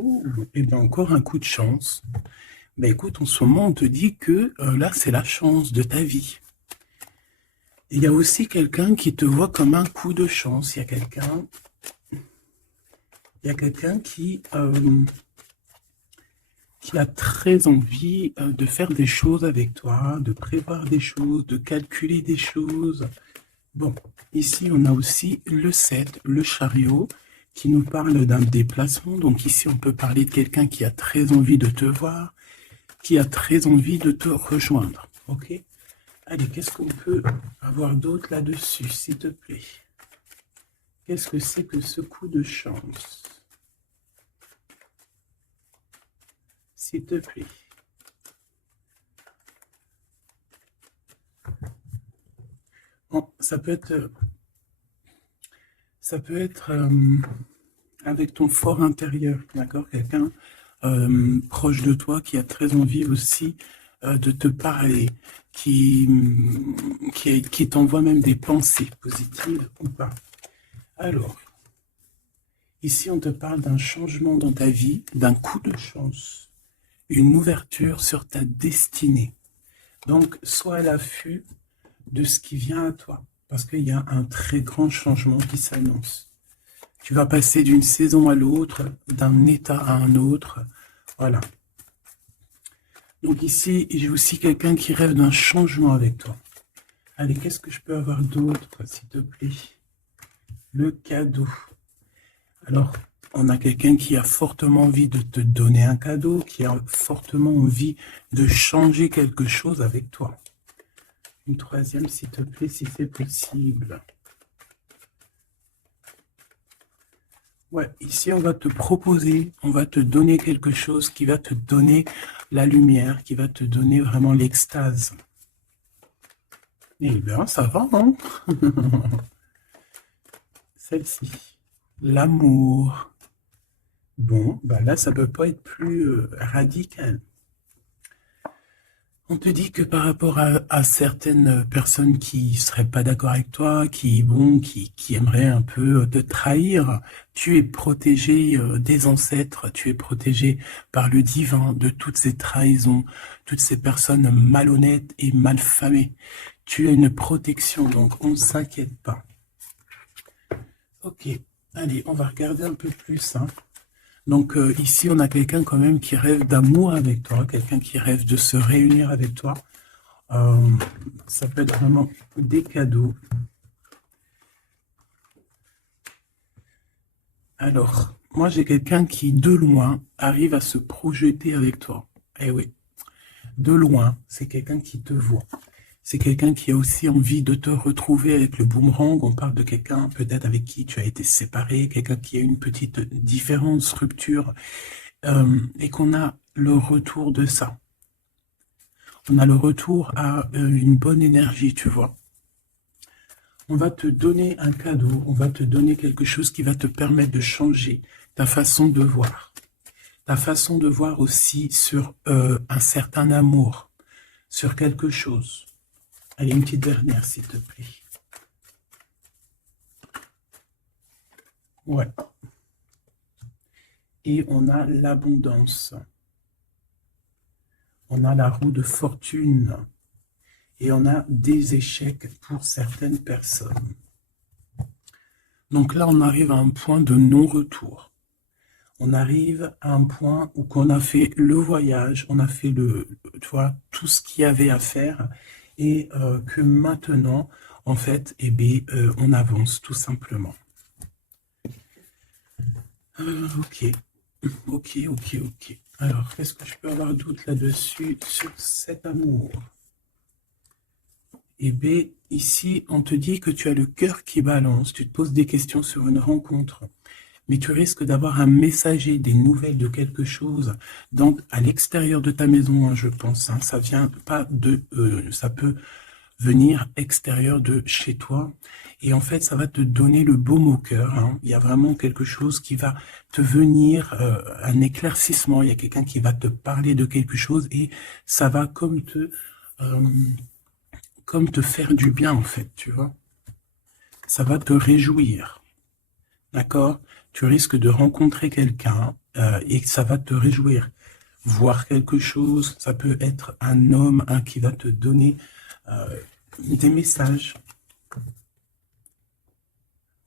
Oh, et bien encore un coup de chance. Ben écoute, en ce moment, on te dit que là, c'est la chance de ta vie. Il y a aussi quelqu'un qui te voit comme un coup de chance. Il y a quelqu'un qui a très envie de faire des choses avec toi, de prévoir des choses, de calculer des choses. Bon, ici, on a aussi le 7, le chariot, qui nous parle d'un déplacement. Donc ici, on peut parler de quelqu'un qui a très envie de te voir, qui a très envie de te rejoindre. Ok? Allez, qu'est-ce qu'on peut avoir d'autre là-dessus, s'il te plaît? Qu'est-ce que c'est que ce coup de chance? S'il te plaît. Bon, ça peut être avec ton fort intérieur, d'accord? Quelqu'un proche de toi qui a très envie aussi de te parler, qui t'envoie même des pensées positives ou pas. Alors, ici, on te parle d'un changement dans ta vie, d'un coup de chance, une ouverture sur ta destinée. Donc, sois à l'affût de ce qui vient à toi, parce qu'il y a un très grand changement qui s'annonce. Tu vas passer d'une saison à l'autre, d'un état à un autre. Voilà. Donc ici, j'ai aussi quelqu'un qui rêve d'un changement avec toi. Allez, qu'est-ce que je peux avoir d'autre, s'il te plaît? Le cadeau. Alors, on a quelqu'un qui a fortement envie de te donner un cadeau, qui a fortement envie de changer quelque chose avec toi. Une troisième, s'il te plaît, si c'est possible. Ouais, ici, on va te proposer, on va te donner quelque chose qui va te donner la lumière, qui va te donner vraiment l'extase. Eh bien, ça va, hein? Celle-ci. L'amour. Bon, bah là, ça peut pas être plus radical. On te dit que par rapport à certaines personnes qui seraient pas d'accord avec toi, qui aimeraient un peu te trahir, tu es protégé des ancêtres, tu es protégé par le divin de toutes ces trahisons, toutes ces personnes malhonnêtes et malfamées. Tu as une protection, donc on ne s'inquiète pas. Ok, allez, on va regarder un peu plus, hein. Donc ici, on a quelqu'un quand même qui rêve d'amour avec toi, quelqu'un qui rêve de se réunir avec toi. Euh, Ça peut être vraiment des cadeaux. Alors, moi, j'ai quelqu'un qui, de loin, arrive à se projeter avec toi. Eh oui, de loin, c'est quelqu'un qui te voit. C'est quelqu'un qui a aussi envie de te retrouver avec le boomerang. On parle de quelqu'un peut-être avec qui tu as été séparé, quelqu'un qui a une petite différence, rupture, et qu'on a le retour de ça. On a le retour à une bonne énergie, tu vois. On va te donner un cadeau, on va te donner quelque chose qui va te permettre de changer ta façon de voir. Ta façon de voir aussi sur un certain amour, sur quelque chose. Allez, une petite dernière, s'il te plaît. Ouais. Et on a l'abondance. On a la roue de fortune. Et on a des échecs pour certaines personnes. Donc là, on arrive à un point de non-retour. On arrive à un point où qu'on a fait le voyage, on a fait tu vois, tout ce qu'il y avait à faire, et que maintenant, en fait, eh bien, on avance tout simplement. Ok, ok, ok, ok. Alors, qu'est-ce que je peux avoir d'autre là-dessus sur cet amour? Eh bien, ici, on te dit que tu as le cœur qui balance, tu te poses des questions sur une rencontre, mais tu risques d'avoir un messager, des nouvelles de quelque chose à l'extérieur de ta maison, hein, je pense. Hein, ça vient pas ça peut venir extérieur de chez toi. Et en fait, ça va te donner le baume au cœur. Hein. Il y a vraiment quelque chose qui va te venir, un éclaircissement. Il y a quelqu'un qui va te parler de quelque chose et ça va comme te faire du bien, en fait, tu vois. Ça va te réjouir. D'accord? Tu risques de rencontrer quelqu'un et que ça va te réjouir. Voir quelque chose, ça peut être un homme qui va te donner des messages.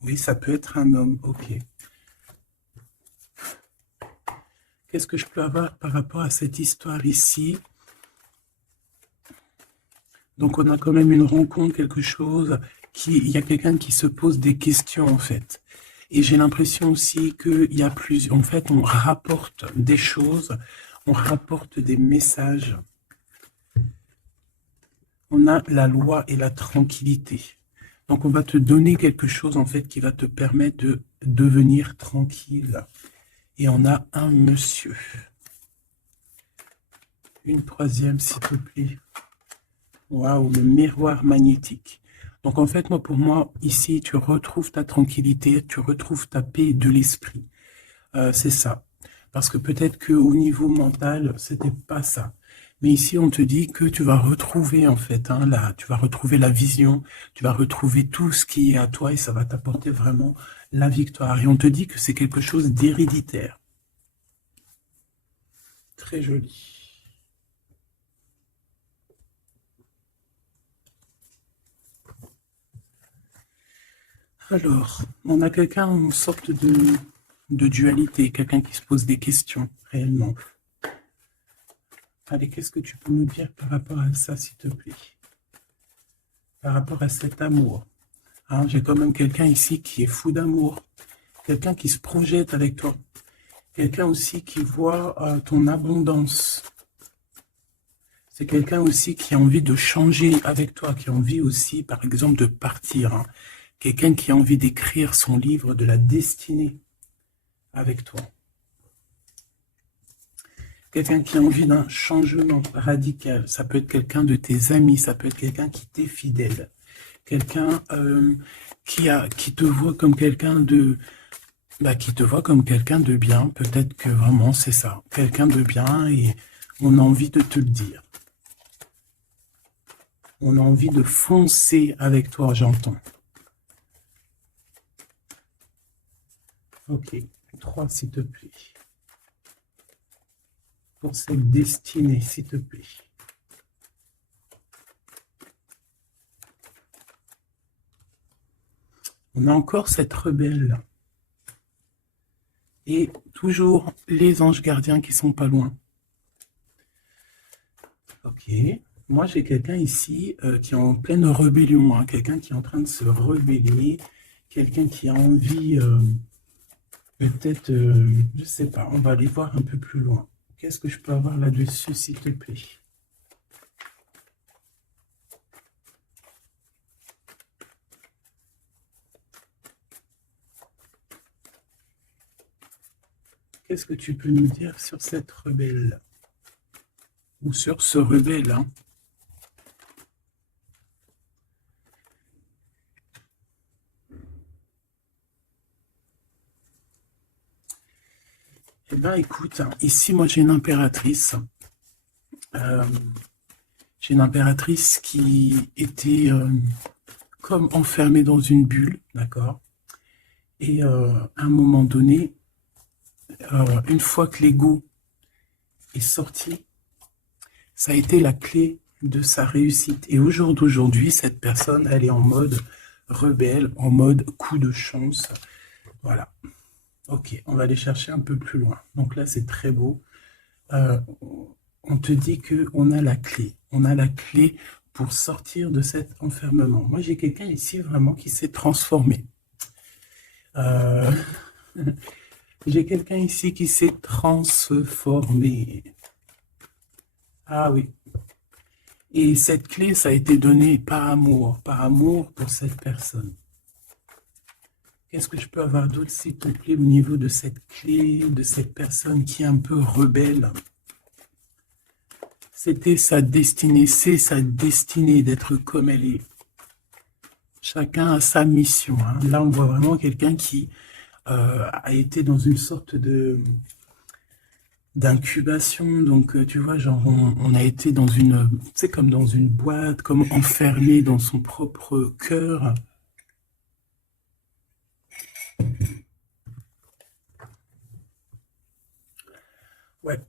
Oui, ça peut être un homme, ok. Qu'est-ce que je peux avoir par rapport à cette histoire ici? Donc on a quand même une rencontre, quelque chose, il y a quelqu'un qui se pose des questions en fait. Et j'ai l'impression aussi qu'il y a plusieurs, en fait on rapporte des choses, on rapporte des messages. On a la loi et la tranquillité. Donc on va te donner quelque chose en fait qui va te permettre de devenir tranquille. Et on a un monsieur. Une troisième s'il te plaît. Waouh, le miroir magnétique. Donc en fait, pour moi, ici, tu retrouves ta tranquillité, tu retrouves ta paix de l'esprit. C'est ça. Parce que peut-être qu'au niveau mental, c'était pas ça. Mais ici, on te dit que tu vas retrouver, en fait, tu vas retrouver la vision, tu vas retrouver tout ce qui est à toi et ça va t'apporter vraiment la victoire. Et on te dit que c'est quelque chose d'héréditaire. Très joli. Alors, on a quelqu'un, une sorte de dualité, quelqu'un qui se pose des questions, réellement. Allez, qu'est-ce que tu peux nous dire par rapport à ça, s'il te plaît? Par rapport à cet amour. J'ai quand même quelqu'un ici qui est fou d'amour, quelqu'un qui se projette avec toi, quelqu'un aussi qui voit ton abondance. C'est quelqu'un aussi qui a envie de changer avec toi, qui a envie aussi, par exemple, de partir. Quelqu'un qui a envie d'écrire son livre de la destinée avec toi. Quelqu'un qui a envie d'un changement radical. Ça peut être quelqu'un de tes amis, ça peut être quelqu'un qui t'est fidèle. Quelqu'un qui te voit comme quelqu'un de... qui te voit comme quelqu'un de bien. Peut-être que vraiment c'est ça. Quelqu'un de bien et on a envie de te le dire. On a envie de foncer avec toi, j'entends. Ok, 3 s'il te plaît. Pour cette destinée, s'il te plaît. On a encore cette rebelle. Et toujours les anges gardiens qui sont pas loin. Ok. Moi, j'ai quelqu'un ici qui est en pleine rébellion. Quelqu'un qui est en train de se rebeller. Quelqu'un qui a envie... peut-être... je sais pas. On va aller voir un peu plus loin. Qu'est-ce que je peux avoir là-dessus, s'il te plaît? Qu'est-ce que tu peux nous dire sur cette rebelle? Ou sur ce rebelle, Eh bien, écoute, ici, moi, j'ai une impératrice. J'ai une impératrice qui était comme enfermée dans une bulle, d'accord? Et à un moment donné, une fois que l'ego est sorti, ça a été la clé de sa réussite. Et au jour d'aujourd'hui, cette personne, elle est en mode rebelle, en mode coup de chance. Voilà. Ok, on va aller chercher un peu plus loin. Donc là, c'est très beau. On te dit qu'on a la clé. On a la clé pour sortir de cet enfermement. Moi, j'ai quelqu'un ici vraiment qui s'est transformé. J'ai quelqu'un ici qui s'est transformé. Ah oui. Et cette clé, ça a été donné par amour pour cette personne. Qu'est-ce que je peux avoir d'autre, s'il te plaît, au niveau de cette clé, de cette personne qui est un peu rebelle? C'était sa destinée, c'est sa destinée d'être comme elle est. Chacun a sa mission. Là, on voit vraiment quelqu'un qui a été dans une sorte d'incubation. Donc, tu vois, genre, on a été dans une... C'est comme dans une boîte, comme enfermé dans son propre cœur. Ouais,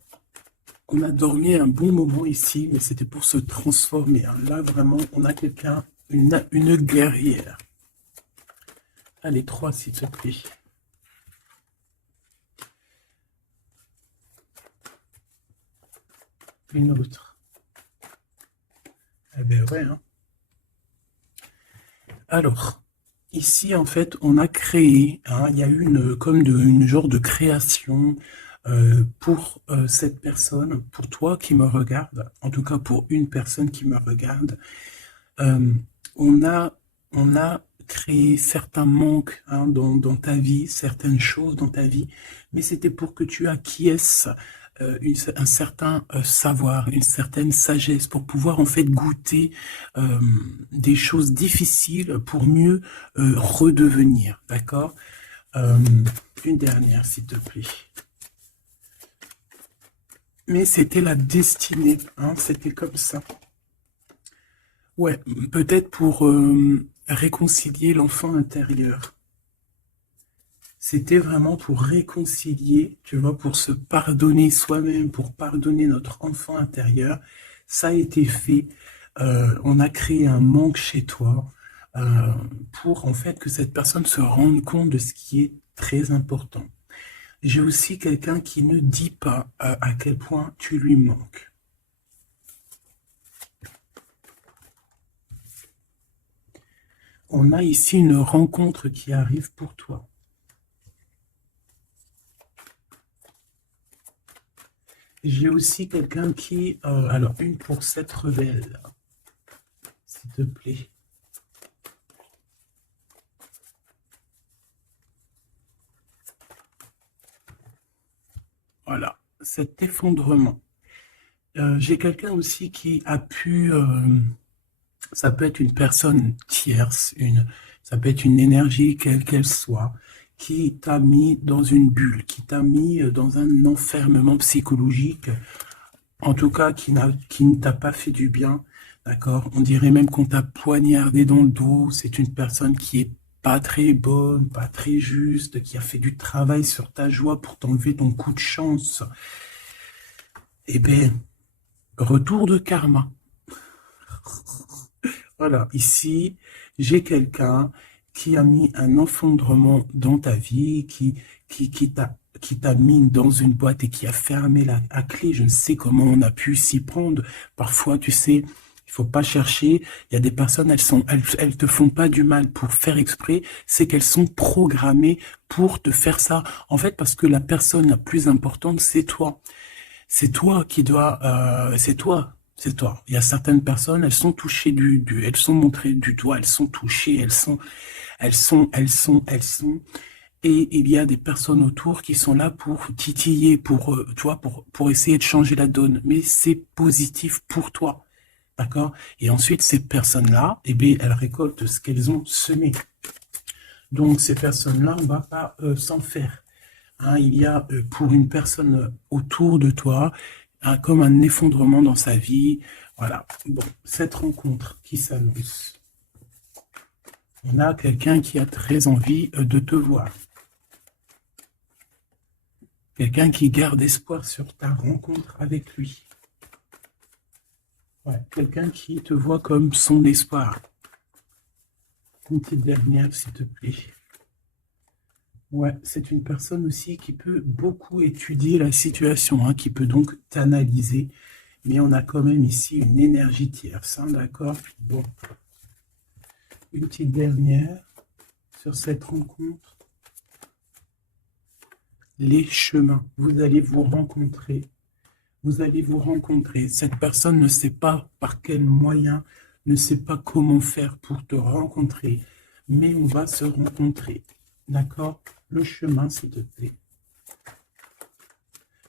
on a dormi un bon moment ici, mais c'était pour se transformer, hein. Là, vraiment, on a quelqu'un, une guerrière. Allez, 3, s'il te plaît. Une autre. Eh bien, ouais, hein. Alors, ici, en fait, on a créé, hein, il y a eu une genre de création pour cette personne, pour toi qui me regarde, en tout cas pour une personne qui me regarde. Euh, on a, on a créé certains manques, hein, dans ta vie, certaines choses dans ta vie, mais c'était pour que tu acquiesces un certain savoir, une certaine sagesse, pour pouvoir en fait goûter euh, des choses difficiles pour mieux redevenir, d'accord? Euh, une dernière, s'il te plaît. Mais c'était la destinée, hein, c'était comme ça. Ouais, peut-être pour réconcilier l'enfant intérieur. C'était vraiment pour réconcilier, tu vois, pour se pardonner soi-même, pour pardonner notre enfant intérieur. Ça a été fait. On a créé un manque chez toi euh, pour en fait que cette personne se rende compte de ce qui est très important. J'ai aussi quelqu'un qui ne dit pas à quel point tu lui manques. On a ici une rencontre qui arrive pour toi. J'ai aussi quelqu'un qui... alors, une pour cette rebelle, s'il te plaît. Voilà, cet effondrement. J'ai quelqu'un aussi qui a pu... ça peut être une personne tierce, ça peut être une énergie, quelle qu'elle soit, qui t'a mis dans une bulle, qui t'a mis dans un enfermement psychologique, en tout cas qui ne t'a pas fait du bien, d'accord? On dirait même qu'on t'a poignardé dans le dos. C'est une personne qui est pas très bonne, pas très juste, qui a fait du travail sur ta joie pour t'enlever ton coup de chance. Eh bien, retour de karma. Voilà, ici, j'ai quelqu'un qui a mis un effondrement dans ta vie, qui t'a mis dans une boîte et qui a fermé à clé. Je ne sais comment on a pu s'y prendre. Parfois, tu sais, il faut pas chercher. Il y a des personnes, elles te font pas du mal pour faire exprès. C'est qu'elles sont programmées pour te faire ça. En fait, parce que la personne la plus importante, c'est toi. C'est toi qui dois, c'est toi, c'est toi. Il y a certaines personnes, elles sont touchées elles sont montrées du doigt, elles sont touchées, elles sont. Et il y a des personnes autour qui sont là pour titiller, tu vois, pour essayer de changer la donne. Mais c'est positif pour toi, d'accord? Et ensuite, ces personnes-là, eh bien, elles récoltent ce qu'elles ont semé. Donc, ces personnes-là, on va pas s'en faire. Hein, il y a pour une personne autour de toi comme un effondrement dans sa vie. Voilà. Bon, cette rencontre qui s'annonce. On a quelqu'un qui a très envie de te voir. Quelqu'un qui garde espoir sur ta rencontre avec lui. Ouais, quelqu'un qui te voit comme son espoir. Une petite dernière, s'il te plaît. Ouais, c'est une personne aussi qui peut beaucoup étudier la situation, hein, qui peut donc t'analyser. Mais on a quand même ici une énergie tierce, hein, d'accord? Bon. Une petite dernière sur cette rencontre. Les chemins. Vous allez vous rencontrer. Vous allez vous rencontrer. Cette personne ne sait pas par quel moyen, ne sait pas comment faire pour te rencontrer. Mais on va se rencontrer. D'accord? Le chemin, s'il te plaît.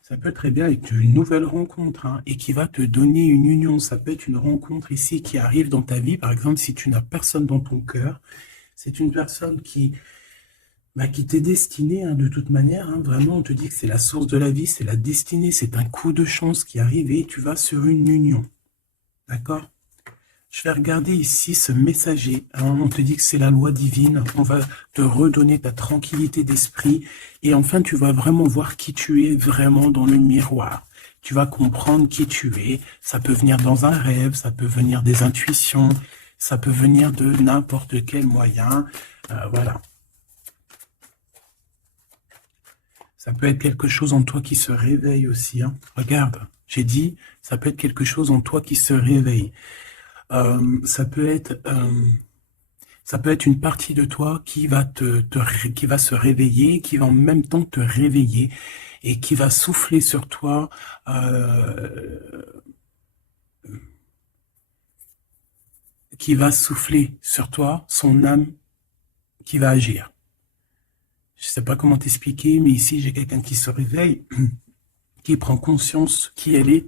Ça peut très bien être une nouvelle rencontre, hein, et qui va te donner une union. Ça peut être une rencontre ici qui arrive dans ta vie. Par exemple, si tu n'as personne dans ton cœur, c'est une personne qui t'est destinée, hein, de toute manière. Hein, vraiment, on te dit que c'est la source de la vie, c'est la destinée, c'est un coup de chance qui arrive et tu vas sur une union. D'accord? Je vais regarder ici ce messager. Alors, on te dit que c'est la loi divine. On va te redonner ta tranquillité d'esprit. Et enfin, tu vas vraiment voir qui tu es vraiment dans le miroir. Tu vas comprendre qui tu es. Ça peut venir dans un rêve, ça peut venir des intuitions, ça peut venir de n'importe quel moyen. Voilà. Ça peut être quelque chose en toi qui se réveille aussi. Hein. Regarde, j'ai dit, ça peut être quelque chose en toi qui se réveille. Ça peut être une partie de toi qui va qui va se réveiller, qui va en même temps te réveiller et qui va souffler sur toi son âme qui va agir. Je sais pas comment t'expliquer, mais ici j'ai quelqu'un qui se réveille, qui prend conscience qui elle est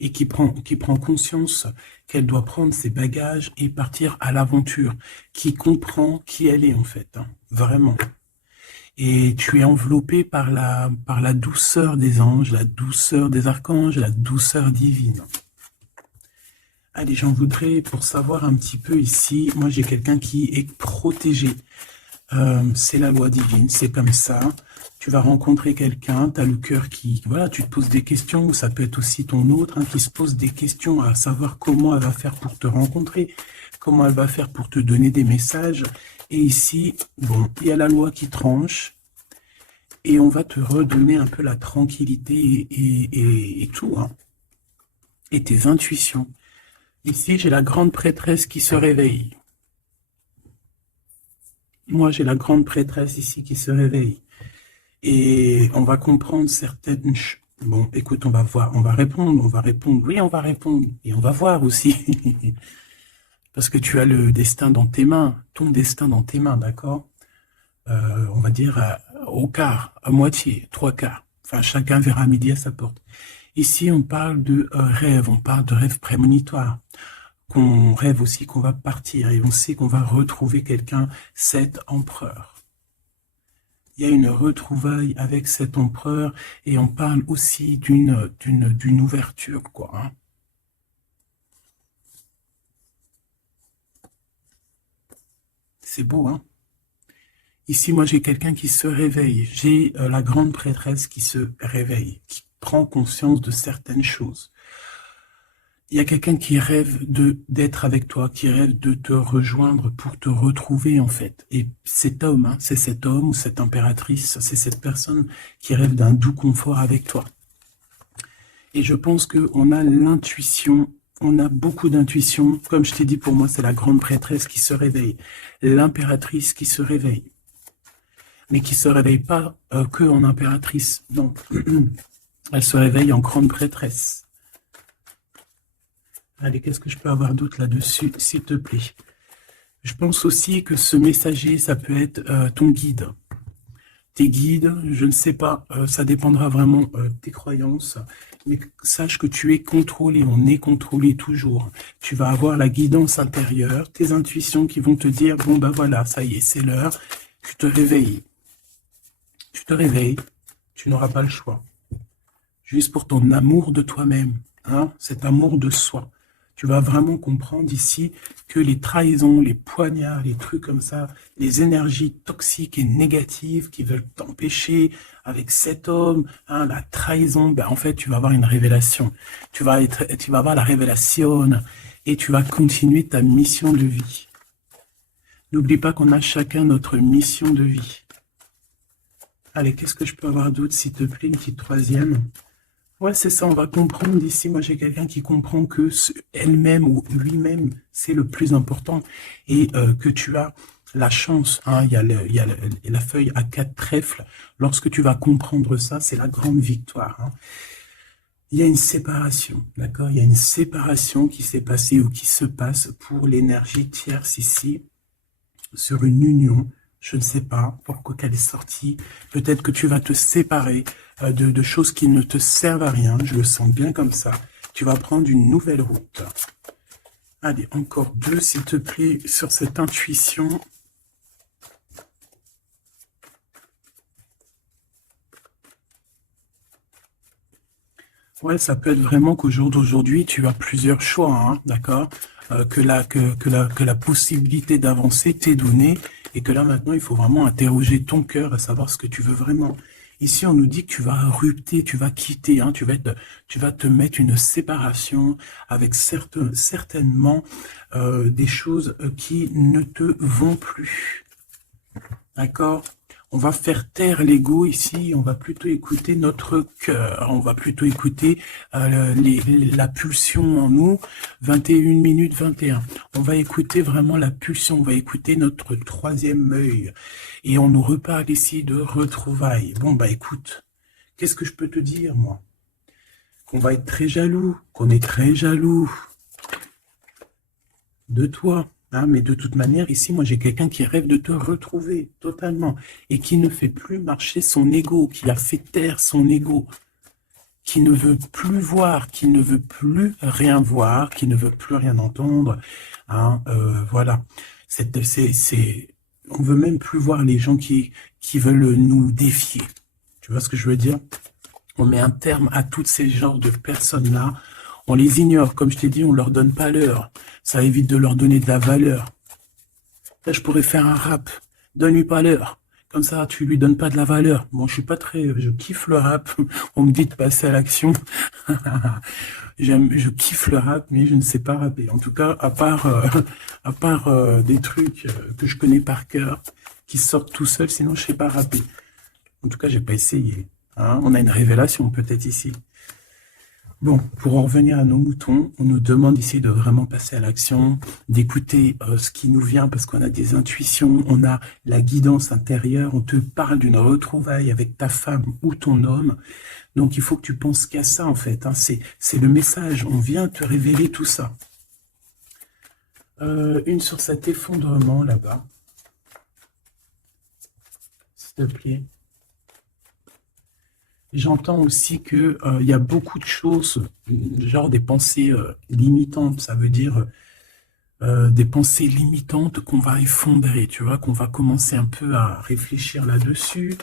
et qui prend conscience qu'elle doit prendre ses bagages et partir à l'aventure, qui comprend qui elle est en fait, hein, vraiment. Et tu es enveloppé par la douceur des anges, la douceur des archanges, la douceur divine. Allez, j'en voudrais pour savoir un petit peu ici, moi j'ai quelqu'un qui est protégé. C'est la loi divine, c'est comme ça. Tu vas rencontrer quelqu'un, tu as le cœur qui... Voilà, tu te poses des questions, ou ça peut être aussi ton autre hein, qui se pose des questions à savoir comment elle va faire pour te rencontrer, comment elle va faire pour te donner des messages. Et ici, bon, il y a la loi qui tranche, et on va te redonner un peu la tranquillité et tout, hein, et tes intuitions. Ici, j'ai la grande prêtresse qui se réveille. Moi, j'ai la grande prêtresse ici qui se réveille. Et on va comprendre certaines choses. Bon, écoute, on va voir, on va répondre, oui, on va répondre. Et on va voir aussi. Parce que tu as le destin dans tes mains, ton destin dans tes mains, d'accord on va dire au quart, à moitié, 3/4. Enfin, chacun verra midi à sa porte. Ici, on parle de rêve, on parle de rêve prémonitoire. Qu'on rêve aussi qu'on va partir et on sait qu'on va retrouver quelqu'un, cet empereur. Il y a une retrouvaille avec cet empereur et on parle aussi d'une ouverture, quoi. Hein. C'est beau, hein. Ici, moi, j'ai quelqu'un qui se réveille. J'ai la grande prêtresse qui se réveille, qui prend conscience de certaines choses. Il y a quelqu'un qui rêve d'être avec toi, qui rêve de te rejoindre pour te retrouver en fait. Et cet homme, hein, c'est cet homme ou cette impératrice, c'est cette personne qui rêve d'un doux confort avec toi. Et je pense qu'on a l'intuition, on a beaucoup d'intuition. Comme je t'ai dit, pour moi, c'est la grande prêtresse qui se réveille, l'impératrice qui se réveille. Mais qui se réveille pas que en impératrice, non. Elle se réveille en grande prêtresse. Allez, qu'est-ce que je peux avoir d'autre là-dessus, s'il te plaît? Je pense aussi que ce messager, ça peut être ton guide. Tes guides, je ne sais pas, ça dépendra vraiment de tes croyances, mais sache que tu es contrôlé, on est contrôlé toujours. Tu vas avoir la guidance intérieure, tes intuitions qui vont te dire, bon ben voilà, ça y est, c'est l'heure, tu te réveilles. Tu te réveilles, tu n'auras pas le choix. Juste pour ton amour de toi-même, hein, cet amour de soi. Tu vas vraiment comprendre ici que les trahisons, les poignards, les trucs comme ça, les énergies toxiques et négatives qui veulent t'empêcher avec cet homme, hein, la trahison, ben en fait, tu vas avoir une révélation. Tu vas avoir la révélation et tu vas continuer ta mission de vie. N'oublie pas qu'on a chacun notre mission de vie. Allez, qu'est-ce que je peux avoir d'autre, s'il te plaît, une petite troisième? Ouais, c'est ça, on va comprendre d'ici. Moi, j'ai quelqu'un qui comprend que elle-même ou lui-même, c'est le plus important. Et que tu as la chance, hein, il y a la feuille à 4 trèfles. Lorsque tu vas comprendre ça, c'est la grande victoire. Hein. Il y a une séparation, d'accord? Il y a une séparation qui s'est passée ou qui se passe pour l'énergie tierce ici, sur une union. Je ne sais pas pourquoi qu'elle est sortie. Peut-être que tu vas te séparer de choses qui ne te servent à rien. Je le sens bien comme ça. Tu vas prendre une nouvelle route. Allez, encore 2, s'il te plaît, sur cette intuition. Ouais, ça peut être vraiment qu'au jour d'aujourd'hui, tu as plusieurs choix, hein, d'accord? que la possibilité d'avancer t'est donnée, et que là maintenant il faut vraiment interroger ton cœur à savoir ce que tu veux vraiment. Ici on nous dit que tu vas rupter, tu vas quitter, hein, tu vas te mettre une séparation avec certainement des choses qui ne te vont plus. D'accord? On va faire taire l'ego ici, on va plutôt écouter notre cœur, on va plutôt écouter la pulsion en nous, 21 minutes 21. On va écouter vraiment la pulsion, on va écouter notre troisième œil. Et on nous reparle ici de retrouvailles. Bon, bah écoute, qu'est-ce que je peux te dire, moi? Qu'on va être très jaloux, qu'on est très jaloux de toi. Hein, mais de toute manière, ici, moi, j'ai quelqu'un qui rêve de te retrouver totalement et qui ne fait plus marcher son ego, qui a fait taire son ego, qui ne veut plus voir, qui ne veut plus rien voir, qui ne veut plus rien entendre. Hein, voilà. On veut même plus voir les gens qui veulent nous défier. Tu vois ce que je veux dire? On met un terme à tous ces genres de personnes-là. On les ignore, comme je t'ai dit, on leur donne pas l'heure. Ça évite de leur donner de la valeur. Là, je pourrais faire un rap. Donne-lui pas l'heure. Comme ça, tu lui donnes pas de la valeur. Bon, je suis pas très... Je kiffe le rap. On me dit de passer à l'action. Je kiffe le rap, mais je ne sais pas rapper. En tout cas, à part des trucs que je connais par cœur, qui sortent tout seuls, sinon je sais pas rapper. En tout cas, j'ai pas essayé. Hein, on a une révélation peut-être ici. Bon, pour en revenir à nos moutons, on nous demande ici de vraiment passer à l'action, d'écouter ce qui nous vient parce qu'on a des intuitions, on a la guidance intérieure, on te parle d'une retrouvaille avec ta femme ou ton homme. Donc il faut que tu penses qu'à ça en fait, hein. C'est le message, on vient te révéler tout ça. Une sur cet effondrement là-bas, s'il te plaît. J'entends aussi que y a beaucoup de choses, genre des pensées limitantes, ça veut dire des pensées limitantes qu'on va effondrer, tu vois, qu'on va commencer un peu à réfléchir là-dessus.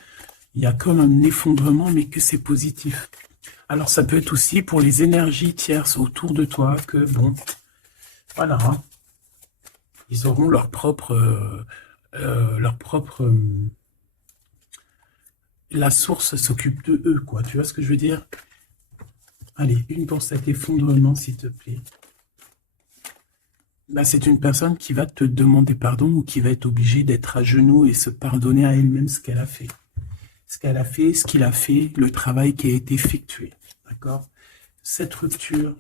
Il y a comme un effondrement, mais que c'est positif. Alors ça peut être aussi pour les énergies tierces autour de toi, que bon, voilà, hein, ils auront leur propre la source s'occupe de eux, quoi. Tu vois ce que je veux dire? Allez, une pour cet effondrement, s'il te plaît. Bah, c'est une personne qui va te demander pardon ou qui va être obligée d'être à genoux et se pardonner à elle-même ce qu'elle a fait. Ce qu'elle a fait, ce qu'il a fait, le travail qui a été effectué. D'accord? Cette rupture,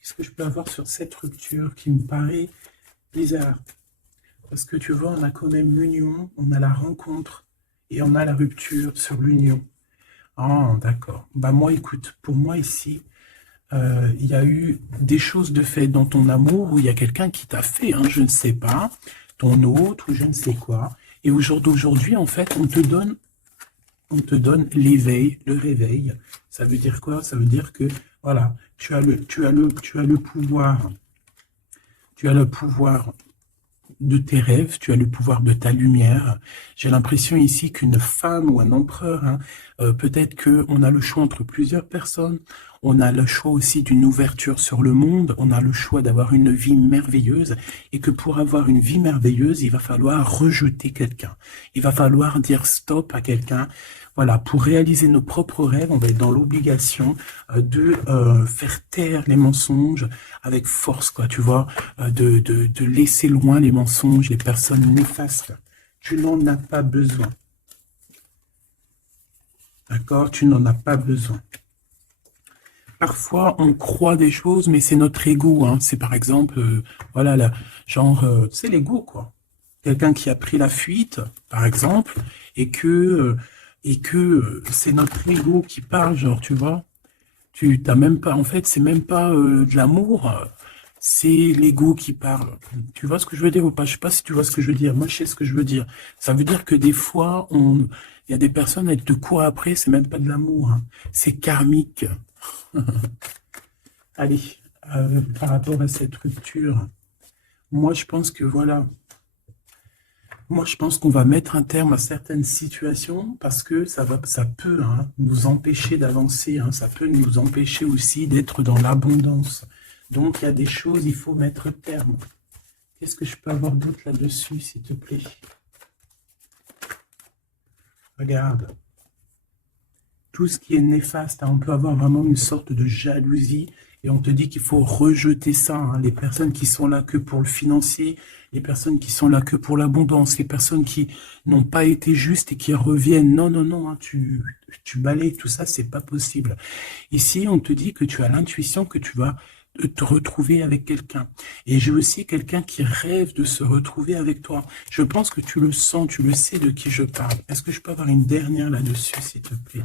qu'est-ce que je peux avoir sur cette rupture qui me paraît bizarre? Parce que tu vois, on a quand même l'union, on a la rencontre, et on a la rupture sur l'union. Ah, d'accord. Bah moi, écoute, pour moi ici, il y a eu des choses de fait dans ton amour où il y a quelqu'un qui t'a fait, hein, je ne sais pas, ton autre ou je ne sais quoi. Et aujourd'hui, en fait, on te donne l'éveil, le réveil. Ça veut dire quoi? Ça veut dire que, voilà, tu as le pouvoir. Tu as le pouvoir de tes rêves, tu as le pouvoir de ta lumière. J'ai l'impression ici qu'une femme ou un empereur, hein, peut-être qu'on a le choix entre plusieurs personnes, on a le choix aussi d'une ouverture sur le monde, on a le choix d'avoir une vie merveilleuse, et que pour avoir une vie merveilleuse, il va falloir rejeter quelqu'un. Il va falloir dire stop à quelqu'un. Voilà, pour réaliser nos propres rêves, on va être dans l'obligation de faire taire les mensonges avec force, quoi, tu vois, de laisser loin les mensonges, les personnes néfastes. Tu n'en as pas besoin. D'accord? Tu n'en as pas besoin. Parfois, on croit des choses, mais c'est notre ego, hein. C'est par exemple, voilà, genre, c'est l'ego, quoi. Quelqu'un qui a pris la fuite, par exemple, et que c'est notre ego qui parle, genre, tu vois. Tu t'as même pas, en fait, c'est même pas de l'amour, c'est l'ego qui parle. Tu vois ce que je veux dire ou pas? Je sais pas si tu vois ce que je veux dire. Moi, je sais ce que je veux dire. Ça veut dire que des fois, il y a des personnes, elles te courent après, c'est même pas de l'amour, hein. C'est karmique. Allez, par rapport à cette rupture, moi, je pense que voilà. Moi, je pense qu'on va mettre un terme à certaines situations parce que ça peut, hein, nous empêcher d'avancer, hein, ça peut nous empêcher aussi d'être dans l'abondance. Donc, il y a des choses, il faut mettre terme. Qu'est-ce que je peux avoir d'autre là-dessus, s'il te plaît? Regarde. Tout ce qui est néfaste, hein, on peut avoir vraiment une sorte de jalousie et on te dit qu'il faut rejeter ça. Hein. Les personnes qui sont là que pour le financier, les personnes qui sont là que pour l'abondance, les personnes qui n'ont pas été justes et qui reviennent. Non, non, non, hein, tu balayes tout ça, c'est pas possible. Ici, on te dit que tu as l'intuition que tu vas te retrouver avec quelqu'un. Et j'ai aussi quelqu'un qui rêve de se retrouver avec toi. Je pense que tu le sens, tu le sais de qui je parle. Est-ce que je peux avoir une dernière là-dessus, s'il te plaît?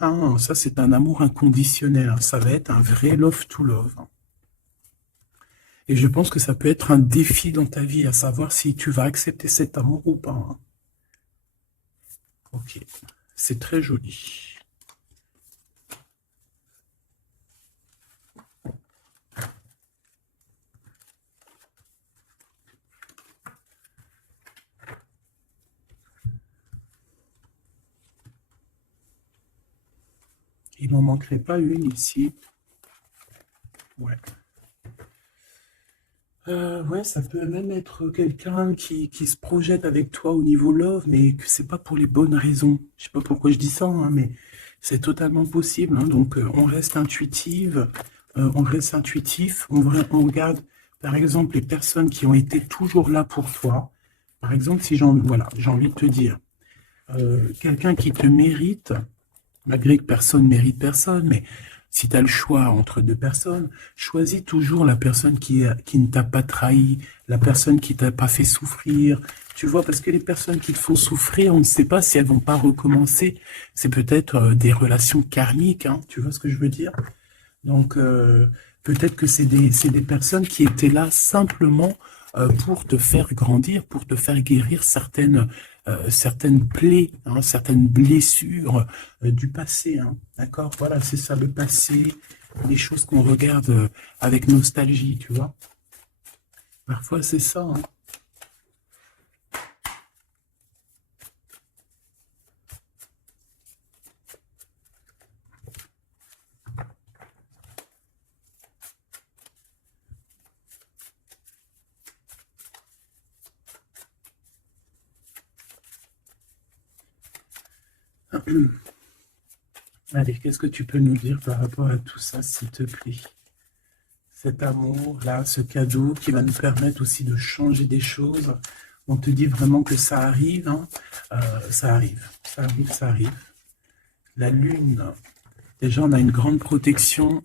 Ah, ça c'est un amour inconditionnel. Hein. Ça va être un vrai love to love. Hein. Et je pense que ça peut être un défi dans ta vie, à savoir si tu vas accepter cet amour ou pas. Hein. Ok, c'est très joli. Il n'en manquerait pas une ici. Ouais. Ouais, ça peut même être quelqu'un qui se projette avec toi au niveau love, mais que c'est pas pour les bonnes raisons. Je sais pas pourquoi je dis ça, hein, mais c'est totalement possible. Hein. Donc, on reste intuitive, on reste intuitif, on regarde, par exemple, les personnes qui ont été toujours là pour toi. Par exemple, si voilà, j'ai envie de te dire, quelqu'un qui te mérite, malgré que personne ne mérite personne, mais si tu as le choix entre deux personnes, choisis toujours la personne qui ne t'a pas trahi, la personne qui t'a pas fait souffrir. Tu vois, parce que les personnes qui te font souffrir, on ne sait pas si elles vont pas recommencer. C'est peut-être des relations karmiques, hein, tu vois ce que je veux dire? Donc, peut-être que c'est des personnes qui étaient là simplement pour te faire grandir, pour te faire guérir certaines plaies, hein, certaines blessures du passé. Hein, d'accord? Voilà, c'est ça, le passé, les choses qu'on regarde avec nostalgie, tu vois? Parfois, c'est ça. Hein. Allez, qu'est-ce que tu peux nous dire par rapport à tout ça, s'il te plaît? Cet amour-là, ce cadeau qui va nous permettre aussi de changer des choses. On te dit vraiment que ça arrive, hein. Ça arrive, ça arrive, ça arrive. La lune, déjà on a une grande protection.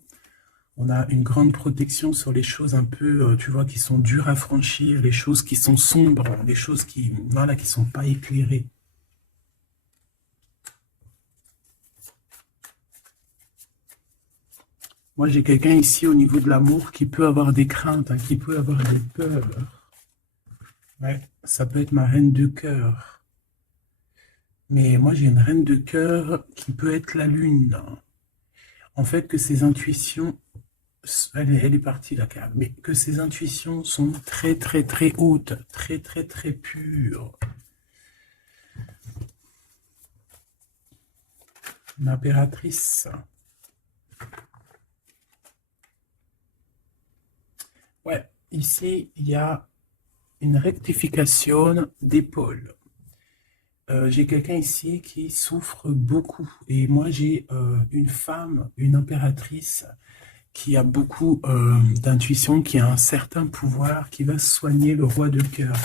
On a une grande protection sur les choses un peu, tu vois, qui sont dures à franchir, les choses qui sont sombres, les choses qui, voilà, qui sont pas éclairées. Moi, j'ai quelqu'un ici au niveau de l'amour qui peut avoir des craintes, hein, qui peut avoir des peurs. Ouais, ça peut être ma reine de cœur. Mais moi, j'ai une reine de cœur qui peut être la lune. En fait, que ses intuitions, elle est partie la carte, mais que ses intuitions sont très, très, très hautes, très, très, très pures. L'impératrice. Ouais, ici, il y a une rectification d'épaule. J'ai quelqu'un ici qui souffre beaucoup. Et moi, j'ai une femme, une impératrice, qui a beaucoup d'intuition, qui a un certain pouvoir, qui va soigner le roi de cœur.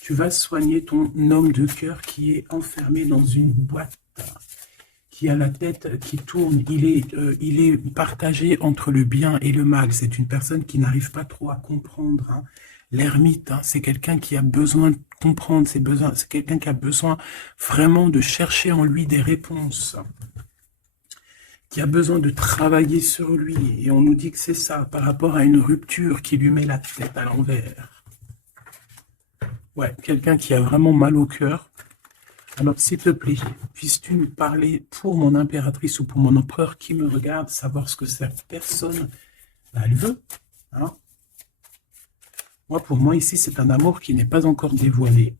Tu vas soigner ton homme de cœur qui est enfermé dans une boîte, qui a la tête qui tourne. Il est partagé entre le bien et le mal. C'est une personne qui n'arrive pas trop à comprendre. Hein. L'ermite, hein, c'est quelqu'un qui a besoin de comprendre ses besoins. C'est quelqu'un qui a besoin vraiment de chercher en lui des réponses, qui a besoin de travailler sur lui. Et on nous dit que c'est ça, par rapport à une rupture qui lui met la tête à l'envers. Ouais, quelqu'un qui a vraiment mal au cœur. Alors, s'il te plaît, puisses-tu nous parler pour mon impératrice ou pour mon empereur qui me regarde, savoir ce que cette personne, elle veut. Hein. Moi, pour moi, ici, c'est un amour qui n'est pas encore dévoilé.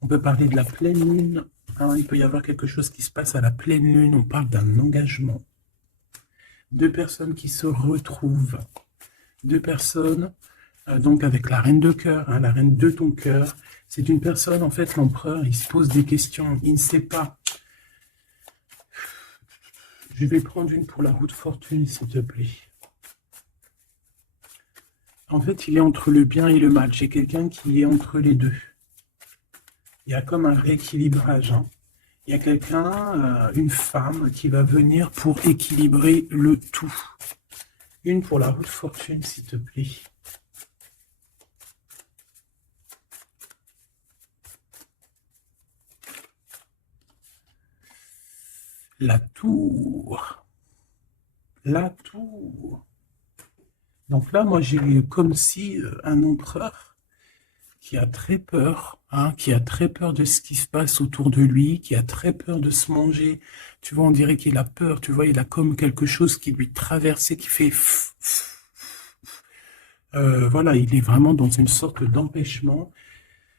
On peut parler de la pleine lune hein, il peut y avoir quelque chose qui se passe à la pleine lune. On parle d'un engagement. Deux personnes qui se retrouvent. Deux personnes, donc avec la reine de cœur, hein, la reine de ton cœur. C'est une personne, en fait, l'empereur, il se pose des questions. Il ne sait pas. Je vais prendre une pour la roue de fortune, s'il te plaît. En fait, il est entre le bien et le mal. J'ai quelqu'un qui est entre les deux. Il y a comme un rééquilibrage. Hein. Il y a quelqu'un, une femme, qui va venir pour équilibrer le tout. Une pour la roue de fortune, s'il te plaît. La tour. La tour. Donc là, moi, j'ai comme si un empereur qui a très peur, hein, qui a très peur de ce qui se passe autour de lui, qui a très peur de se manger. Tu vois, on dirait qu'il a peur, tu vois, il a comme quelque chose qui lui traverse et qui fait... voilà, il est vraiment dans une sorte d'empêchement.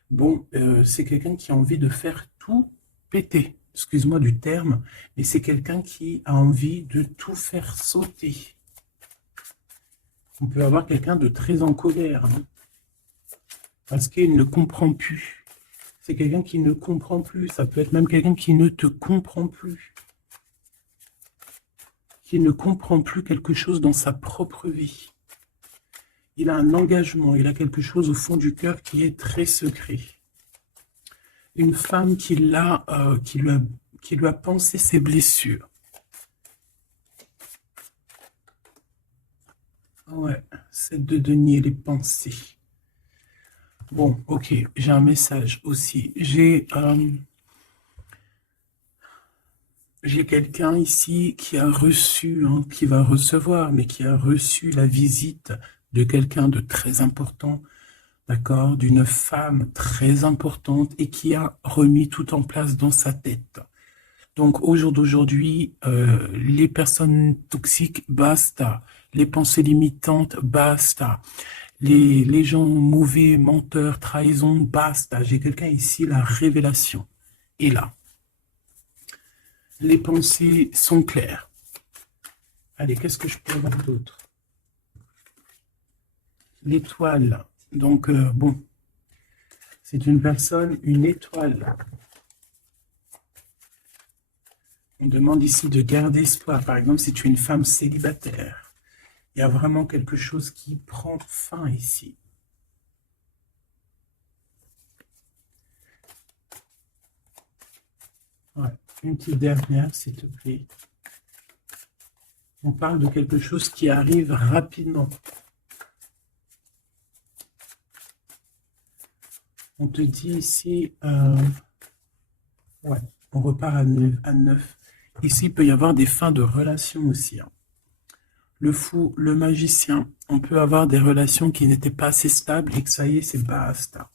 Bon, c'est quelqu'un qui a envie de faire tout péter. Excuse-moi du terme, mais c'est quelqu'un qui a envie de tout faire sauter. On peut avoir quelqu'un de très en colère, hein, parce qu'il ne comprend plus. C'est quelqu'un qui ne comprend plus. Ça peut être même quelqu'un qui ne te comprend plus. Qui ne comprend plus quelque chose dans sa propre vie. Il a un engagement, il a quelque chose au fond du cœur qui est très secret. Une femme qui lui a pensé ses blessures. Ouais, c'est de denier les pensées. Bon, ok, j'ai un message aussi. J'ai quelqu'un ici qui a reçu, hein, qui va recevoir, mais qui a reçu la visite de quelqu'un de très important, d'accord, d'une femme très importante et qui a remis tout en place dans sa tête. Donc au jour d'aujourd'hui, les personnes toxiques, basta. Les pensées limitantes, basta. Les gens mauvais, menteurs, trahison, basta. J'ai quelqu'un ici, la révélation est là. Les pensées sont claires. Allez, qu'est-ce que je peux avoir d'autre? L'étoile. Donc, bon, c'est une personne, une étoile. On demande ici de garder espoir. Par exemple, si tu es une femme célibataire, il y a vraiment quelque chose qui prend fin ici. Ouais. Une petite dernière, s'il te plaît. On parle de quelque chose qui arrive rapidement. On te dit ici, ouais, on repart à 9. Ici, il peut y avoir des fins de relations aussi. Hein. Le fou, le magicien, on peut avoir des relations qui n'étaient pas assez stables et que ça y est, c'est basta.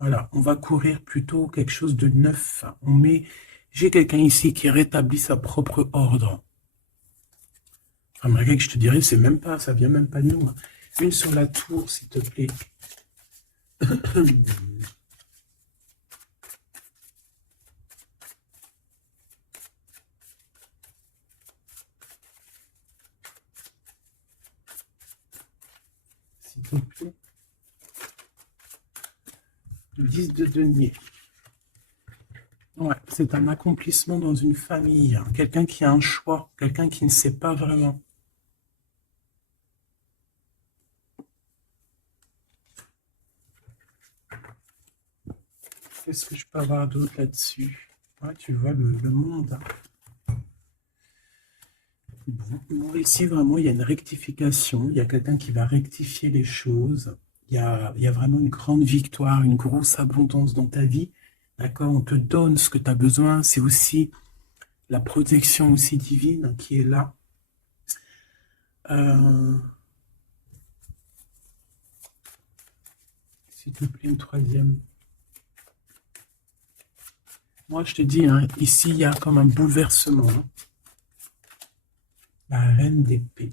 Voilà, on va courir plutôt quelque chose de neuf. J'ai quelqu'un ici qui rétablit sa propre ordre. Enfin, malgré que je te dirais, c'est même pas, ça vient même pas de nous. Hein. Une sur la tour, s'il te plaît. S'il te plaît. Le 10 de denier. Ouais, c'est un accomplissement dans une famille. Hein. Quelqu'un qui a un choix, quelqu'un qui ne sait pas vraiment. Qu'est-ce que je peux avoir d'autre là-dessus? Ouais, tu vois le monde. Bon, ici, vraiment, il y a une rectification. Il y a quelqu'un qui va rectifier les choses. Il y a vraiment une grande victoire, une grosse abondance dans ta vie. D'accord? On te donne ce que tu as besoin. C'est aussi la protection aussi divine qui est là. S'il te plaît, une troisième. Moi, je te dis, hein, ici, il y a comme un bouleversement. Hein. La reine d'épée.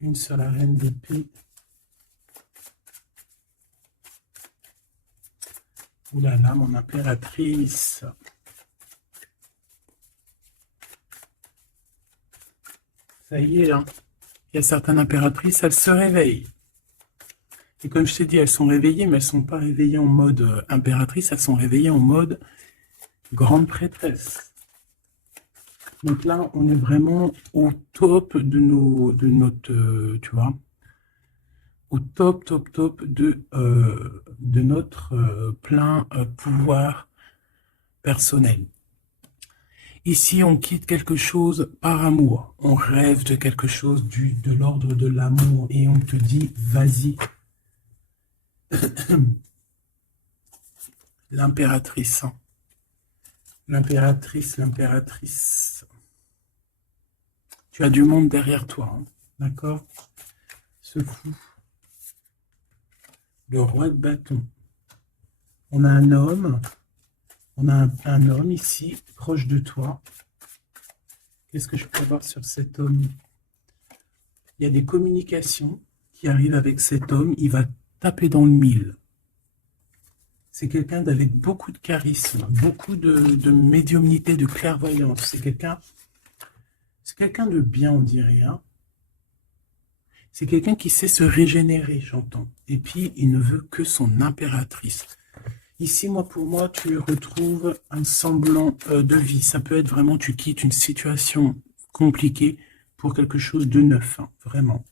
Une sur la reine d'épée. Ouh là là, mon impératrice. Ça y est, hein. Il y a certaines impératrices, elles se réveillent. Et comme je t'ai dit, elles sont réveillées, mais elles ne sont pas réveillées en mode impératrice, elles sont réveillées en mode grande prêtresse. Donc là, on est vraiment au top de notre, tu vois, au top de notre plein pouvoir personnel. Ici, on quitte quelque chose par amour. On rêve de quelque chose de l'ordre de l'amour et on te dit, vas-y. L'impératrice. L'impératrice. Tu as du monde derrière toi, hein, d'accord? Ce fou. Le roi de bâton. On a un homme. On a un homme ici, proche de toi. Qu'est-ce que je peux voir sur cet homme? Il y a des communications qui arrivent avec cet homme. Il va taper dans le mille. C'est quelqu'un d'avec beaucoup de charisme, beaucoup de médiumnité, de clairvoyance. C'est quelqu'un de bien, on dirait. Hein. C'est quelqu'un qui sait se régénérer, j'entends. Et puis, il ne veut que son impératrice. Ici, pour moi, tu retrouves un semblant de vie. Ça peut être vraiment, tu quittes une situation compliquée pour quelque chose de neuf, hein, vraiment.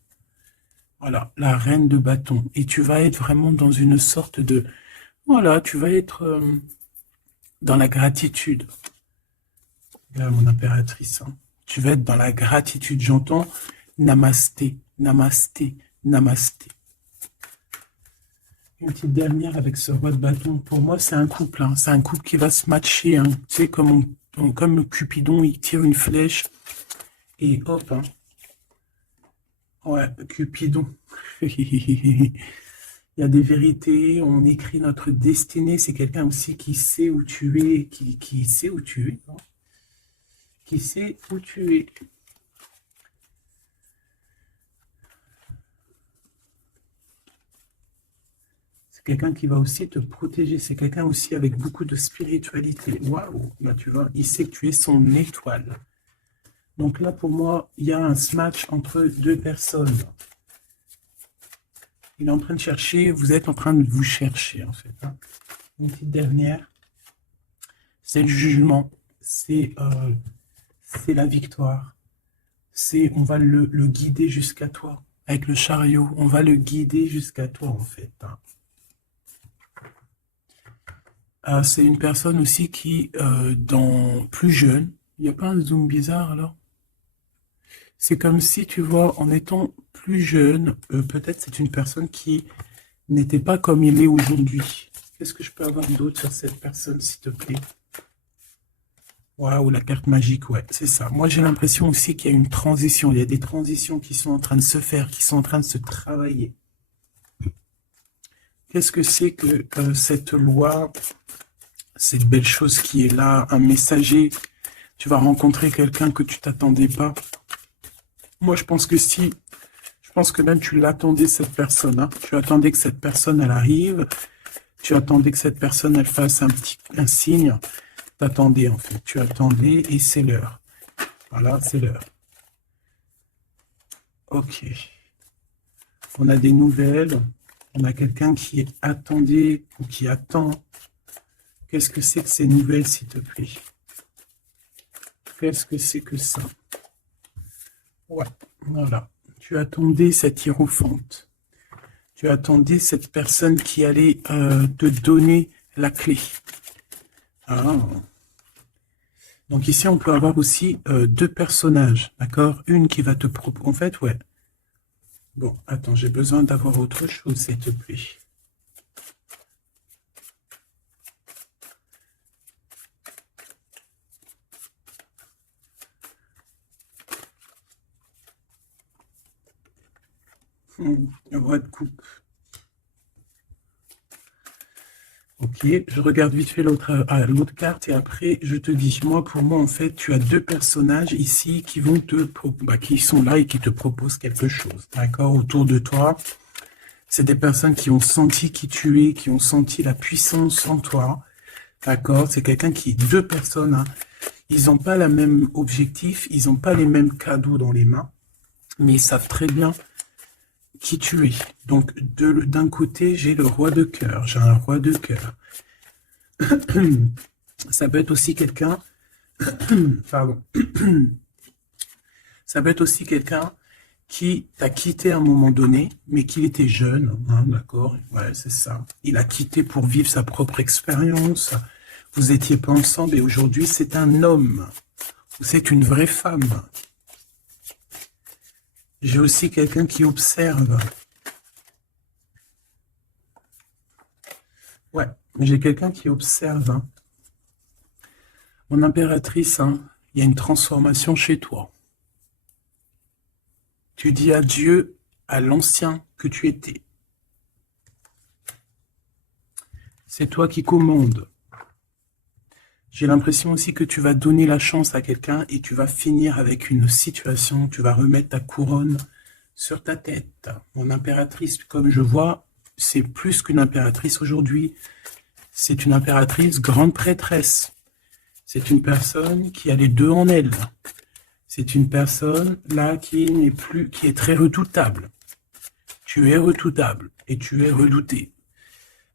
Voilà, la reine de bâton. Et tu vas être vraiment dans une sorte de... Voilà, tu vas être dans la gratitude. Regarde mon impératrice. Hein. Tu vas être dans la gratitude. J'entends namasté, namasté, namasté. Une petite dernière avec ce roi de bâton. Pour moi, c'est un couple. Hein. C'est un couple qui va se matcher. Hein. Tu sais, comme Cupidon, il tire une flèche. Et hop. Hein. Ouais, Cupidon. Il y a des vérités. On écrit notre destinée. C'est quelqu'un aussi qui sait où tu es. Qui sait où tu es. Hein. Qui sait où tu es. Quelqu'un qui va aussi te protéger, c'est quelqu'un aussi avec beaucoup de spiritualité. Waouh, là tu vois, il sait que tu es son étoile. Donc là pour moi, il y a un match entre deux personnes. Il est en train de chercher, vous êtes en train de vous chercher en fait. Hein. Une petite dernière, c'est le jugement, c'est la victoire. On va le guider jusqu'à toi. Avec le chariot, on va le guider jusqu'à toi en fait. Hein. C'est une personne aussi qui, plus jeune, il n'y a pas un zoom bizarre alors? C'est comme si, tu vois, en étant plus jeune, peut-être c'est une personne qui n'était pas comme il est aujourd'hui. Qu'est-ce que je peux avoir d'autre sur cette personne, s'il te plaît? Waouh, la carte magique, ouais, c'est ça. Moi, j'ai l'impression aussi qu'il y a une transition. Il y a des transitions qui sont en train de se faire, qui sont en train de se travailler. Qu'est-ce que c'est que cette loi, cette belle chose qui est là, un messager, tu vas rencontrer quelqu'un que tu t'attendais pas. Moi, je pense que même tu l'attendais, cette personne. Hein. Tu attendais que cette personne, elle arrive. Tu attendais que cette personne, elle fasse un signe. T'attendais, en fait. Tu attendais et c'est l'heure. Voilà, c'est l'heure. Ok. On a des nouvelles. On a quelqu'un qui attendait ou qui attend. Qu'est-ce que c'est que ces nouvelles, s'il te plaît? Qu'est-ce que c'est que ça? Ouais, voilà. Tu attendais cette hiérophante. Tu attendais cette personne qui allait te donner la clé. Ah. Donc ici, on peut avoir aussi deux personnages, d'accord? Une qui va te proposer... En fait, ouais. Bon, attends, j'ai besoin d'avoir autre chose, s'il te plaît. Le roi de coupe. Ok, je regarde vite fait l'autre carte et après je te dis, pour moi en fait, tu as deux personnages ici qui vont qui sont là et qui te proposent quelque chose, d'accord, autour de toi. C'est des personnes qui ont senti qui tu es, qui ont senti la puissance en toi. D'accord? C'est quelqu'un qui, deux personnes, hein, ils n'ont pas le même objectif, ils n'ont pas les mêmes cadeaux dans les mains, mais ils savent très bien qui tu es. Donc, d'un côté, j'ai le roi de cœur, j'ai un roi de cœur. Ça peut être aussi quelqu'un, pardon, ça peut être aussi quelqu'un qui t'a quitté à un moment donné, mais qu'il était jeune, hein, d'accord? Ouais, c'est ça. Il a quitté pour vivre sa propre expérience. Vous n'étiez pas ensemble et aujourd'hui, c'est un homme. C'est une vraie femme. J'ai aussi quelqu'un qui observe. Ouais, j'ai quelqu'un qui observe. Hein. Mon impératrice, hein, il y a une transformation chez toi. Tu dis adieu à l'ancien que tu étais. C'est toi qui commandes. J'ai l'impression aussi que tu vas donner la chance à quelqu'un et tu vas finir avec une situation, tu vas remettre ta couronne sur ta tête. Mon impératrice, comme je vois, c'est plus qu'une impératrice aujourd'hui. C'est une impératrice grande prêtresse. C'est une personne qui a les deux en elle. C'est une personne là qui n'est plus, qui est très redoutable. Tu es redoutable et tu es redouté.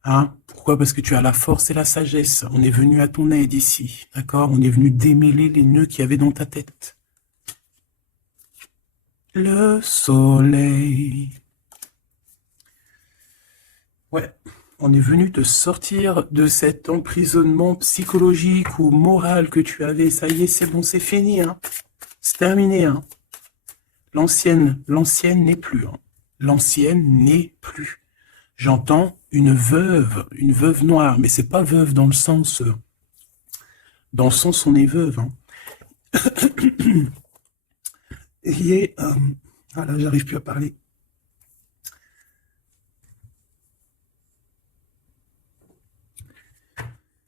Hein? Pourquoi? Parce que tu as la force et la sagesse. On est venu à ton aide ici. D'accord? On est venu démêler les nœuds qu'il y avait dans ta tête. Le soleil. Ouais. On est venu te sortir de cet emprisonnement psychologique ou moral que tu avais. Ça y est, c'est bon, c'est fini. Hein? C'est terminé. Hein? L'ancienne n'est plus. Hein? L'ancienne n'est plus. J'entends une veuve noire, mais c'est pas veuve dans le sens on est veuve. Hein. Et voilà, j'arrive plus à parler.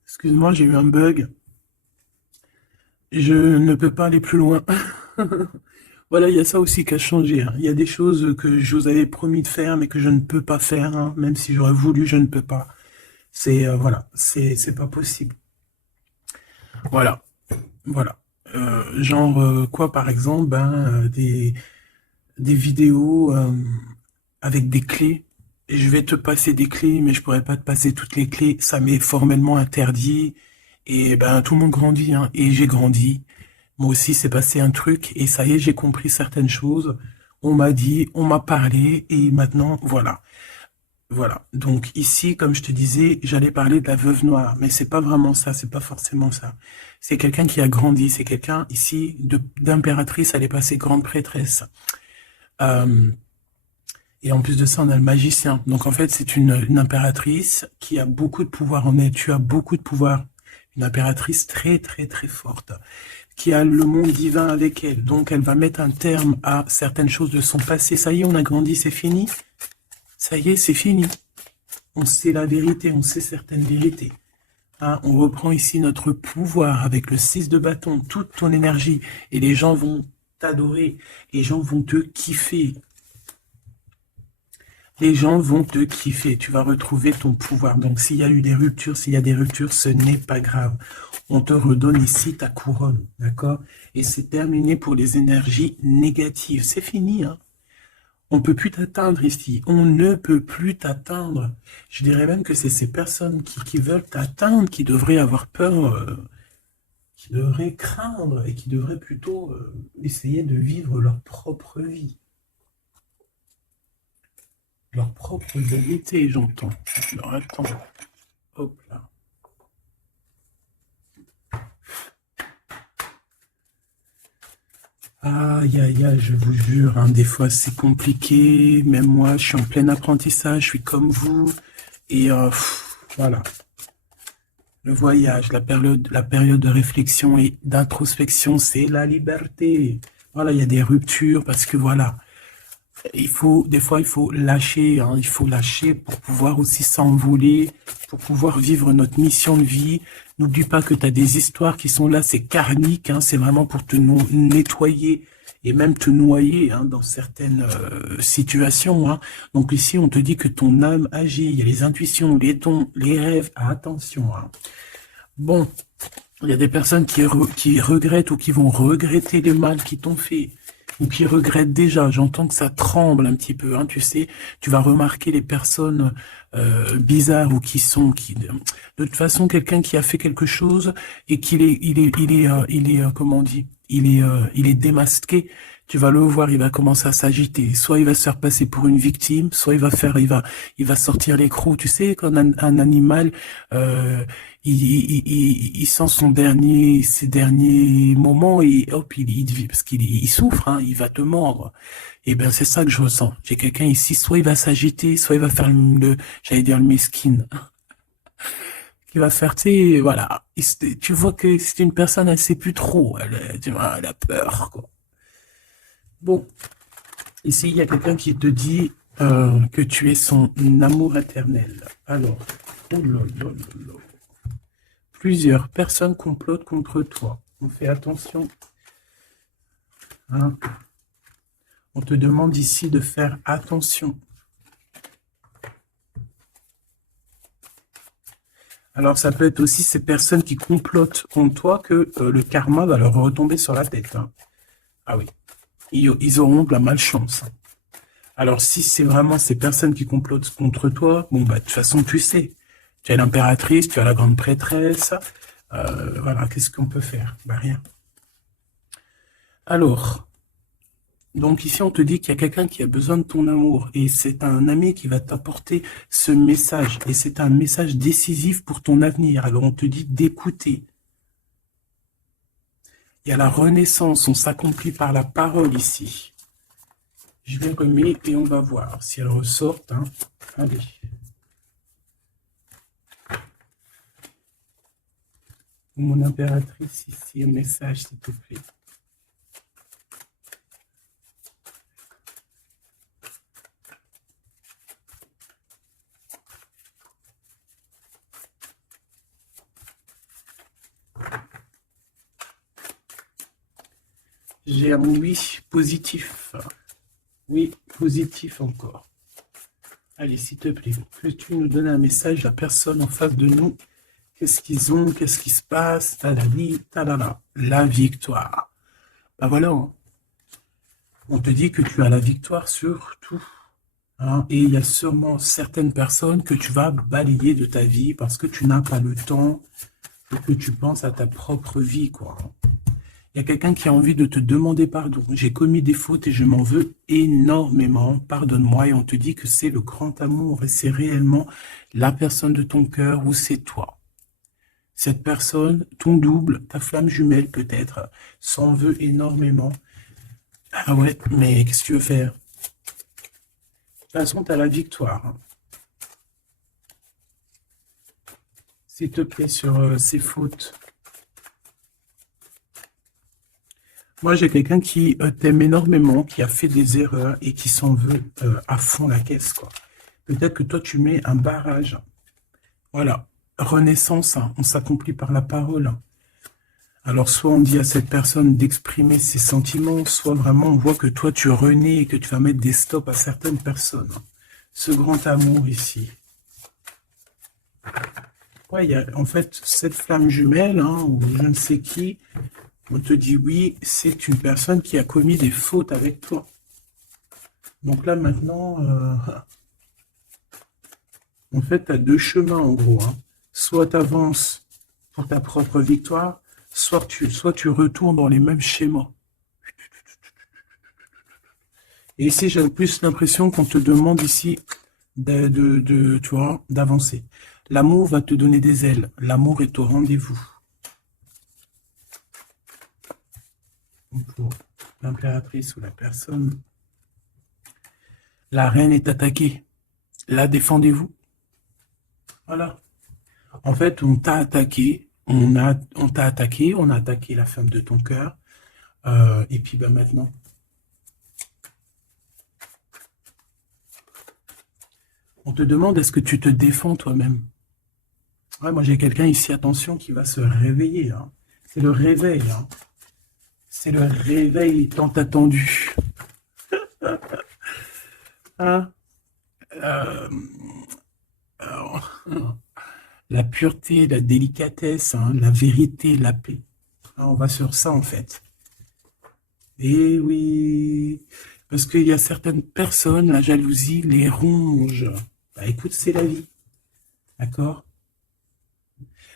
Excuse-moi, j'ai eu un bug. Je ne peux pas aller plus loin. Voilà, il y a ça aussi qui a changé. Hein. Il y a des choses que je vous avais promis de faire, mais que je ne peux pas faire. Hein. Même si j'aurais voulu, je ne peux pas. C'est voilà, c'est pas possible. Voilà, voilà. Genre quoi, par exemple, des vidéos avec des clés. Et je vais te passer des clés, mais je pourrais pas te passer toutes les clés. Ça m'est formellement interdit. Et ben tout le monde grandit, hein. Et j'ai grandi. Moi aussi, c'est passé un truc. Et ça y est, j'ai compris certaines choses. On m'a dit, on m'a parlé. Et maintenant, voilà. Voilà. Donc ici, comme je te disais, j'allais parler de la veuve noire. Mais c'est pas vraiment ça. C'est pas forcément ça. C'est quelqu'un qui a grandi. C'est quelqu'un ici d'impératrice. Elle est passée grande prêtresse. Et en plus de ça, on a le magicien. Donc en fait, c'est une impératrice qui a beaucoup de pouvoir en elle. Tu as beaucoup de pouvoir. Une impératrice très, très, très forte. Qui a le monde divin avec elle. Donc elle va mettre un terme à certaines choses de son passé. Ça y est, on a grandi, c'est fini. Ça y est, c'est fini. On sait la vérité, on sait certaines vérités. Hein, on reprend ici notre pouvoir avec le 6 de bâton, toute ton énergie. Et les gens vont t'adorer. Les gens vont te kiffer. Les gens vont te kiffer. Tu vas retrouver ton pouvoir. Donc s'il y a eu des ruptures, s'il y a des ruptures, ce n'est pas grave. On te redonne ici ta couronne. D'accord? Et c'est terminé pour les énergies négatives. C'est fini, hein? On ne peut plus t'atteindre ici. On ne peut plus t'atteindre. Je dirais même que c'est ces personnes qui veulent t'atteindre, qui devraient avoir peur, qui devraient craindre et qui devraient plutôt essayer de vivre leur propre vie. Leur propre vérité, j'entends. Alors attends. Hop là. Aïe, aïe, aïe, je vous jure, hein, des fois c'est compliqué, même moi je suis en plein apprentissage, je suis comme vous, et voilà. Le voyage, la période de réflexion et d'introspection, c'est la liberté. Voilà, il y a des ruptures parce que voilà, des fois il faut lâcher, hein, il faut lâcher pour pouvoir aussi s'envoler, pour pouvoir vivre notre mission de vie. N'oublie pas que tu as des histoires qui sont là, c'est karmique, hein, c'est vraiment pour te nettoyer et même te noyer hein, dans certaines situations. Hein. Donc ici, on te dit que ton âme agit, il y a les intuitions, les dons, les rêves, attention. Hein. Bon, il y a des personnes qui regrettent ou qui vont regretter les mal qu'ils t'ont fait, ou qui regrettent déjà. J'entends que ça tremble un petit peu, hein, tu sais. Tu vas remarquer les personnes bizarres ou de toute façon, quelqu'un qui a fait quelque chose et comment on dit, il est démasqué. Tu vas le voir, il va commencer à s'agiter. Soit il va se faire passer pour une victime, soit il va sortir les crocs. Tu sais, quand un animal, il sent ses derniers moments et hop, parce il souffre, hein, il va te mordre. Et ben c'est ça que je ressens. J'ai quelqu'un ici, soit il va s'agiter, soit il va faire j'allais dire le mesquine, qui va faire, tu sais, voilà. Tu vois que c'est une personne, elle sait plus trop, elle a peur, quoi. Bon, ici il y a quelqu'un qui te dit que tu es son amour éternel. Alors, oh là là là là. Plusieurs personnes complotent contre toi. On fait attention. Hein? On te demande ici de faire attention. Alors, ça peut être aussi ces personnes qui complotent contre toi que le karma va leur retomber sur la tête. Hein. Ah oui, ils auront de la malchance. Alors, si c'est vraiment ces personnes qui complotent contre toi, bon, bah, de toute façon, tu sais. Tu as l'impératrice, tu as la grande prêtresse. Voilà, qu'est-ce qu'on peut faire? Bah, rien. Alors, donc ici, on te dit qu'il y a quelqu'un qui a besoin de ton amour. Et c'est un ami qui va t'apporter ce message. Et c'est un message décisif pour ton avenir. Alors, on te dit d'écouter. Il y a la renaissance, on s'accomplit par la parole ici. Je vais remettre et on va voir si elle ressort. Hein. Allez. Mon impératrice ici, un message, s'il te plaît. J'ai un oui positif. Oui, positif encore. Allez, s'il te plaît, peux-tu nous donner un message à la personne en face de nous? Qu'est-ce qu'ils ont? Qu'est-ce qui se passe? Talali, talala. La victoire. Ben voilà. Hein. On te dit que tu as la victoire sur tout. Hein, et il y a sûrement certaines personnes que tu vas balayer de ta vie parce que tu n'as pas le temps et que tu penses à ta propre vie, quoi. Il y a quelqu'un qui a envie de te demander pardon. J'ai commis des fautes et je m'en veux énormément. Pardonne-moi. Et on te dit que c'est le grand amour et c'est réellement la personne de ton cœur ou c'est toi. Cette personne, ton double, ta flamme jumelle peut-être, s'en veut énormément. Ah ouais, mais qu'est-ce que tu veux faire? De toute façon, tu as la victoire. Hein. S'il te plaît, sur ces fautes. Moi, j'ai quelqu'un qui t'aime énormément, qui a fait des erreurs et qui s'en veut à fond la caisse, quoi. Peut-être que toi, tu mets un barrage. Voilà. Renaissance, hein. On s'accomplit par la parole. Alors, soit on dit à cette personne d'exprimer ses sentiments, soit vraiment on voit que toi, tu renais et que tu vas mettre des stops à certaines personnes. Ce grand amour ici. Ouais, il y a en fait cette flamme jumelle, hein, ou je ne sais qui, on te dit oui, c'est une personne qui a commis des fautes avec toi. Donc là, maintenant, en fait, tu as deux chemins, en gros. Hein. Soit tu avances pour ta propre victoire, soit tu retournes dans les mêmes schémas. Et ici, j'ai plus l'impression qu'on te demande ici tu vois, d'avancer. L'amour va te donner des ailes. L'amour est au rendez-vous. Pour l'impératrice ou la personne. La reine est attaquée. La défendez-vous. Voilà. En fait, on t'a attaqué. On t'a attaqué. On a attaqué la femme de ton cœur. Et puis ben, maintenant. On te demande est-ce que tu te défends toi-même. Ouais, moi j'ai quelqu'un ici, attention, qui va se réveiller. Hein. C'est le réveil. Hein. C'est le réveil tant attendu. Hein? Euh, alors, la pureté, la délicatesse, hein, la vérité, la paix. On va sur ça en fait. Et oui, parce qu'il y a certaines personnes, la jalousie les ronge. Bah écoute, c'est la vie, d'accord?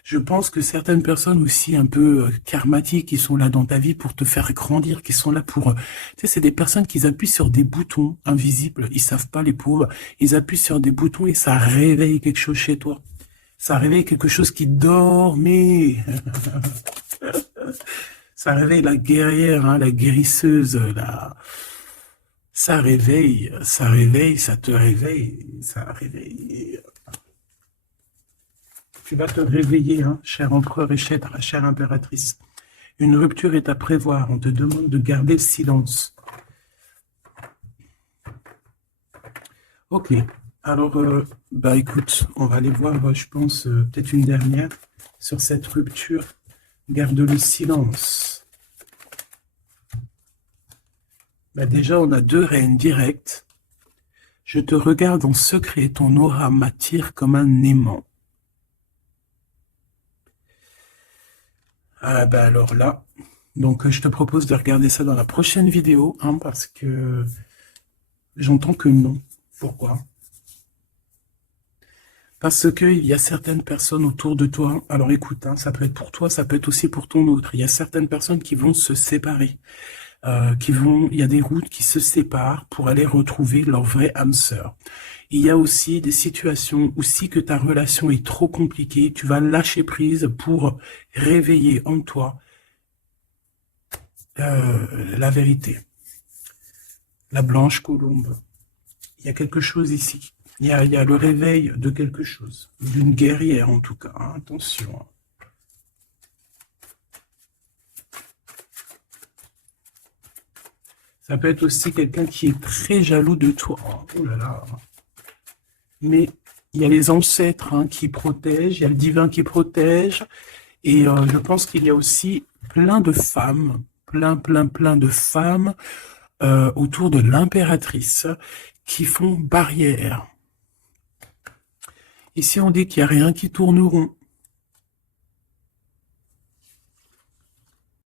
Je pense que certaines personnes aussi un peu karmatiques qui sont là dans ta vie pour te faire grandir, qui sont là pour... tu sais, c'est des personnes qui appuient sur des boutons invisibles. Ils savent pas, les pauvres. Ils appuient sur des boutons et ça réveille quelque chose chez toi. Ça réveille quelque chose qui dormait. Ça réveille la guerrière, hein, la guérisseuse. Ça réveille, ça te réveille, ça réveille. Tu vas te réveiller, hein, cher empereur et chère impératrice. Une rupture est à prévoir. On te demande de garder le silence. Ok. Alors, bah écoute, on va aller voir, je pense, peut-être une dernière sur cette rupture. Garde le silence. Bah déjà, on a 2 reines directes. Je te regarde en secret, ton aura m'attire comme un aimant. Ah bah alors là, donc je te propose de regarder ça dans la prochaine vidéo, hein, parce que j'entends que non. Pourquoi? Parce qu'il y a certaines personnes autour de toi, alors écoute, hein, ça peut être pour toi, ça peut être aussi pour ton autre. Il y a certaines personnes qui vont se séparer, il y a des routes qui se séparent pour aller retrouver leur vraie âme sœur. Il y a aussi des situations où si que ta relation est trop compliquée, tu vas lâcher prise pour réveiller en toi la vérité. La blanche colombe. Il y a quelque chose ici. Il y a le réveil de quelque chose, d'une guerrière en tout cas, hein, attention. Ça peut être aussi quelqu'un qui est très jaloux de toi. Oh là là. Mais il y a les ancêtres, hein, qui protègent, il y a le divin qui protège, et je pense qu'il y a aussi plein de femmes, plein de femmes autour de l'impératrice qui font barrière. Ici, on dit qu'il n'y a rien qui tourne rond.